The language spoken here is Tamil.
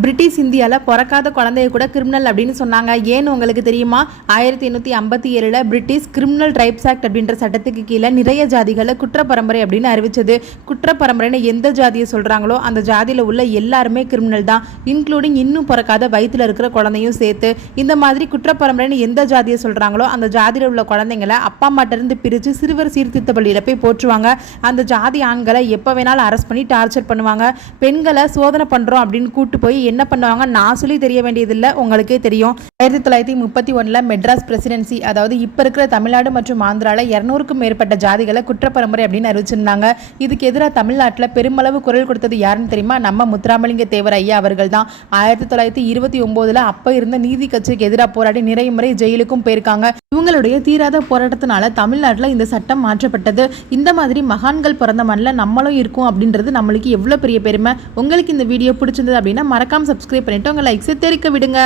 பிரிட்டிஷ் இந்தியாவில் பிறக்காத குழந்தைய கூட கிரிமினல் அப்படின்னு சொன்னாங்க. ஏன்னு உங்களுக்கு தெரியுமா? ஆயிரத்தி எண்ணூற்றி ஐம்பத்தி ஏழில் பிரிட்டிஷ் கிரிமினல் ரைப்ஸ் ஆக்ட் அப்படின்ற சட்டத்துக்கு கீழே நிறைய ஜாதிகளை குற்ற பரம்பரை அப்படின்னு அறிவிச்சது. குற்ற பரம்பரைன்னு எந்த ஜாதியை சொல்கிறாங்களோ அந்த ஜாதியில் உள்ள எல்லாருமே கிரிமினல் தான். இன்க்ளூடிங் இன்னும் பிறக்காத வயிற்றில் இருக்கிற குழந்தையும் சேர்த்து. இந்த மாதிரி குற்ற பரம்பரைன்னு எந்த ஜாதியை சொல்கிறாங்களோ அந்த ஜாதியில் உள்ள குழந்தைங்களை அப்பா அம்மாட்டிருந்து பிரித்து சிறுவர் சீர்திருத்த பள்ளியில் போய் போற்றுவாங்க. அந்த ஜாதி ஆண்களை எப்போ வேணாலும் அரெஸ்ட் பண்ணி டார்ச்சர் பண்ணுவாங்க. பெண்களை சோதனை பண்ணுறோம் அப்படின்னு கூட்டு போய் என்ன பண்ணுவாங்க? நான் சொல்லி தெரிய வேண்டியதில்லை. உங்களுக்கே தெரியும். ஆயிரத்தி தொள்ளாயிரத்தி முப்பத்தி ஒன்றில் மெட்ராஸ் பிரசிடென்சி அதாவது இப்போ இருக்கிற தமிழ்நாடு மற்றும் ஆந்திராவில் இரநூறுக்கும் மேற்பட்ட ஜாதிகளை குற்றப்பரம்பரை அப்படின்னு அறிவிச்சிருந்தாங்க. இதுக்கு எதிராக தமிழ்நாட்டில் பெருமளவு குரல் கொடுத்தது யாருன்னு தெரியுமா? நம்ம முத்துராமலிங்க தேவர் ஐயா அவர்கள் தான் ஆயிரத்தி தொள்ளாயிரத்தி இருபத்தி ஒம்போதில் அப்போ இருந்த நீதி கட்சிக்கு எதிராக போராடி நிறைய முறை ஜெயிலுக்கும் போயிருக்காங்க. இவங்களுடைய தீராத போராட்டத்தினால தமிழ்நாட்டில் இந்த சட்டம் மாற்றப்பட்டது. இந்த மாதிரி மகான்கள் பிறந்த மண்ணில் நம்மளும் இருக்கோம் அப்படின்றது நம்மளுக்கு எவ்வளோ பெரிய பெருமை. உங்களுக்கு இந்த வீடியோ பிடிச்சிருந்தது அப்படின்னா மறக்காம சப்ஸ்கிரைப் பண்ணிட்டு உங்கள் லைக்ஸை தெரிவிக்க விடுங்க.